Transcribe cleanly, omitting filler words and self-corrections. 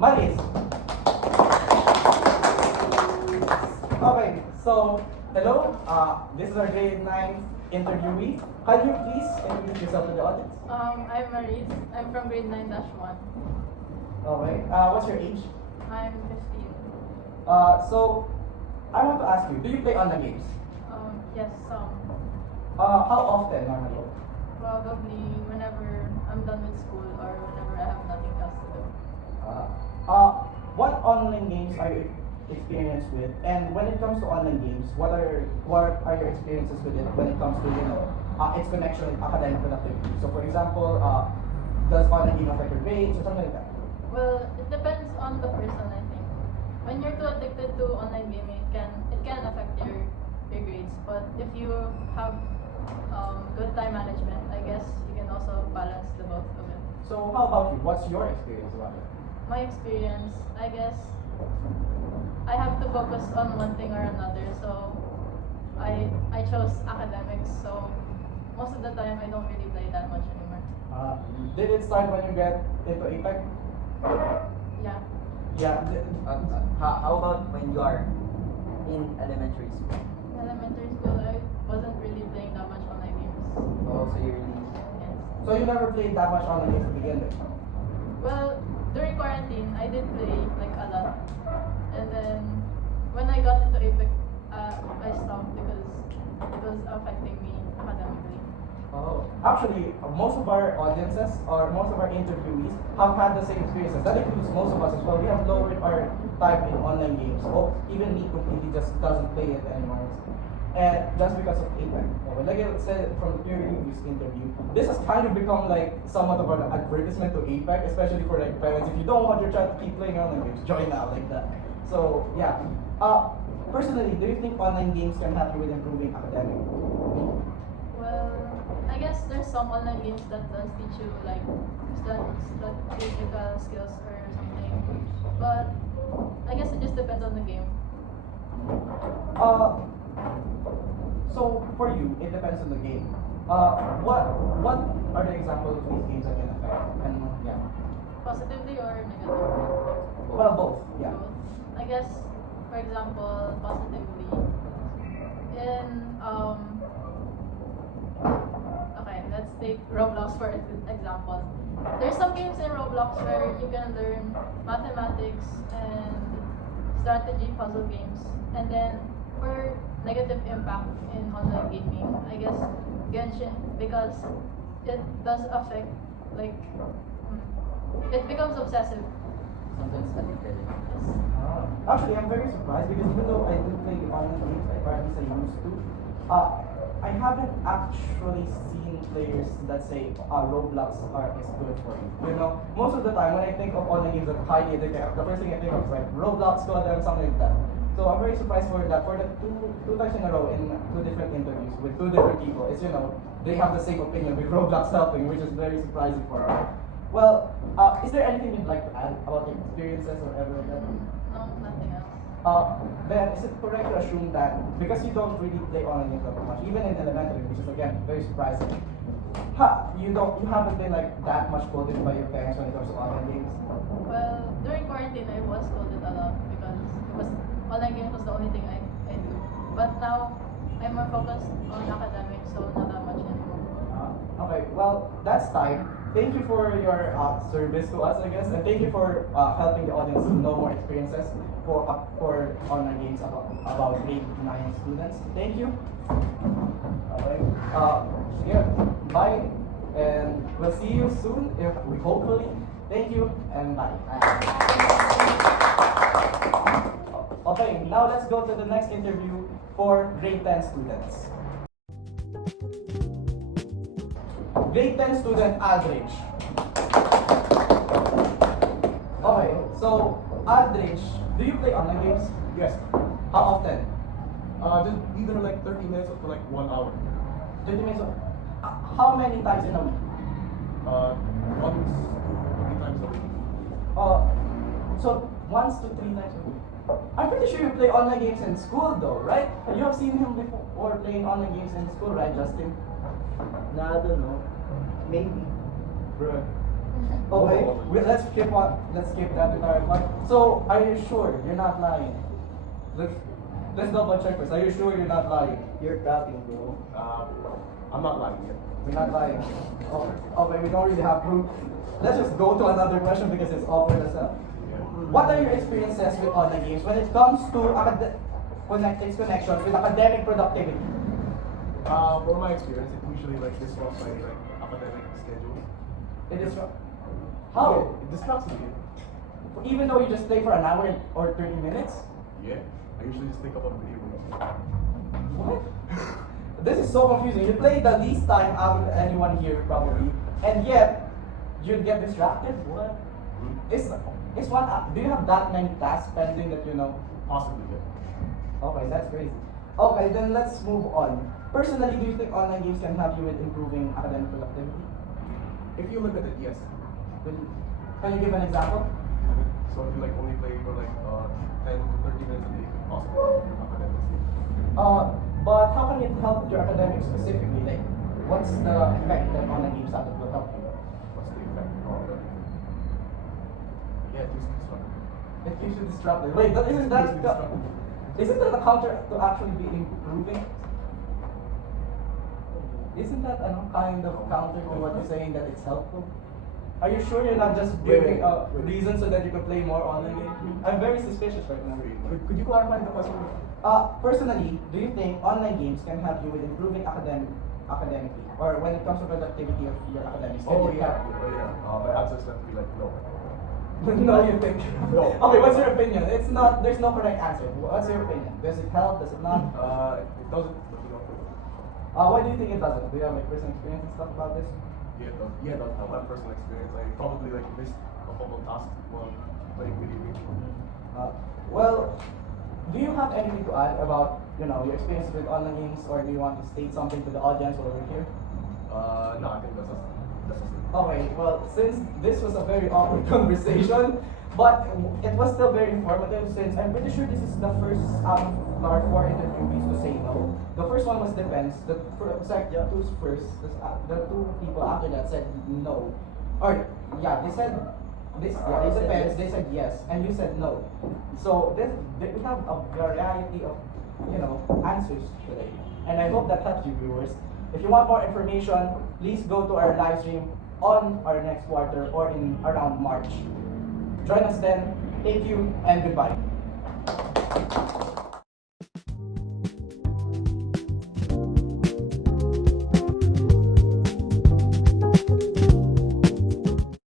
Maris. Okay, so hello. This is our grade 9 interviewee. Can you please introduce yourself to the audience? I'm Maris. I'm from grade 9-1. Okay. What's your age? I'm 15. So I want to ask you, do you play online games? Yes, some. How often normally? Probably whenever I'm done with school or whenever I have nothing else to do. What online games are you experienced with? And when it comes to online games, what are your experiences with it when it comes to its connection with academic productivity? So for example, does online game affect your grades or something like that? Well, it depends on the person, I think. When you're too addicted to online gaming, it can affect your grades. But if you have good time management, I guess you can also balance the both of it. So how about you? What's your experience about it? My experience, I guess I have to focus on one thing or another, so I chose academics, so most of the time I don't really play that much anymore. Did it start when you get into APEC? Yeah. Yeah. How about when you are in elementary school? In elementary school, I wasn't really playing that much online games. Oh, so you're really... Yes. So you never played that much online games to begin with? Well, during quarantine, I did play like a lot, and then when I got into APEC, I stopped because it was affecting me academically. Oh, actually, most of our audiences or most of our interviewees have had the same experiences. That includes most of us as well. We have lowered our time in online games. Oh, even me completely just doesn't play it anymore. And just because of APEC. Okay, like I said from the peer reviews interview, this has kind of become like somewhat of an advertisement to APEC, especially for like parents. If you don't want your child to keep playing online games, join now like that. So yeah. Personally, do you think online games can help you with improving academic? Well, I guess there's some online games that does teach you like statistical skills or something, but I guess it just depends on the game. So for you, it depends on the game. What are the examples of these games that can affect? And yeah. Positively or negatively? Well, both. Yeah. Both. I guess, for example, positively, in okay, let's take Roblox for example. There's some games in Roblox where you can learn mathematics and strategy puzzle games, and then for negative impact in online gaming, I guess Genshin, because it does affect like it becomes obsessive. Sometimes addicted. Yes. Actually, I'm very surprised because even though I do play online games, like or at least I used to, I haven't actually seen players that say Roblox is good for you. You know, most of the time when I think of online games that are highly addictive, the first thing I think of is like Roblox, Squadron, something like that. So I'm very surprised for that. For the two times in a row in two different interviews with two different people, it's they have the same opinion with Roblox helping, which is very surprising for us. Well, is there anything you'd like to add about your experiences or ever like that? No, nothing else. Then is it correct to assume that because you don't really play online games that much, even in elementary, which is again very surprising, you haven't been like that much scolded by your parents when it comes to online games? Well, during quarantine, I was scolded a lot because online games was the only thing I do. But now, I'm more focused on academics, so not that much anymore. Okay, well, that's time. Thank you for your service to us, I guess, and thank you for helping the audience know more experiences for online games about grade 9 students. Thank you. Alright. Yeah, bye, and we'll see you soon. If we hopefully. Thank you and bye. Okay, now let's go to the next interview for grade 10 students. Grade 10 student Aldrich. Okay, so Aldrich, do you play online games? Yes. How often? Just either like 30 minutes or for like 1 hour. 30 minutes. How many times in a week? Once to 3 times a week. So once to 3 times a week. I'm pretty sure you play online games in school though, right? You have seen him before playing online games in school, right, Justin? No, I don't know. Maybe. Bruh. Okay, Oh. let's skip on. Let's skip that entire part. So, are you sure you're not lying? Let's double check first. Are you sure you're not lying? You're crapping, bro. I'm not lying yet. We're not lying. Oh, okay, we don't really have proof. Let's just go to another question because it's awkward as hell. Yeah. What are your experiences with online games when it comes to its connections with academic productivity? For my experience, it usually like disrupts my like academic schedule. It is Yeah, how? it distracts me. Even though you just play for an hour or 30 minutes? Yeah. I usually just think about video games. What? This is so confusing. You play the least time out of anyone here probably, and yet you get distracted. What? Is one? Do you have that many tasks pending that you know? Possibly, yeah. Okay, that's crazy. Okay, then let's move on. Personally, do you think online games can help you with improving academic productivity? If you look at it, yes. Can you give an example? So if you like only play for like 10 to 30 minutes a day, possibly academics. But how can it help your academics specifically? Like, what's the effect that online games have that will help you? What's the effect of that? Yeah, it usually disrupts. It keeps you distracted. Wait, that isn't that isn't that a counter to actually be improving? Isn't that kind of counter to what you're saying that it's helpful? Are you sure you're not just giving a reason so that you can play more online games? I'm very suspicious right now. Could you clarify the question? Personally, do you think online games can help you with improving academically, or when it comes to productivity of your academics? Can Oh it yeah, help? oh yeah. My answer is going to be like no. No, you think? No. Okay, what's your opinion? It's not. There's no correct answer. What's your opinion? Does it help? Does it not? It doesn't. But, you know, Why do you think it doesn't? Do you have like personal experience and stuff about this? yeah, it does. Yeah, it does. I have personal experience. I probably like missed a couple of tasks while playing video games. Well, do you have anything to add about your experience with online games, or do you want to state something to the audience while we're here? No, I think that's it. Okay, well, since this was a very awkward conversation, but it was still very informative since I'm pretty sure this is the first out of our 4 interviewees to say no. The first one was Defense, the two people after that said no. Or, yeah, they said, They it said depends, yes. they said yes, and you said no. So, we have a variety of, answers today. And I hope that helps you viewers. If you want more information, please go to our live stream on our next quarter or in around March. Join us then. Thank you and goodbye.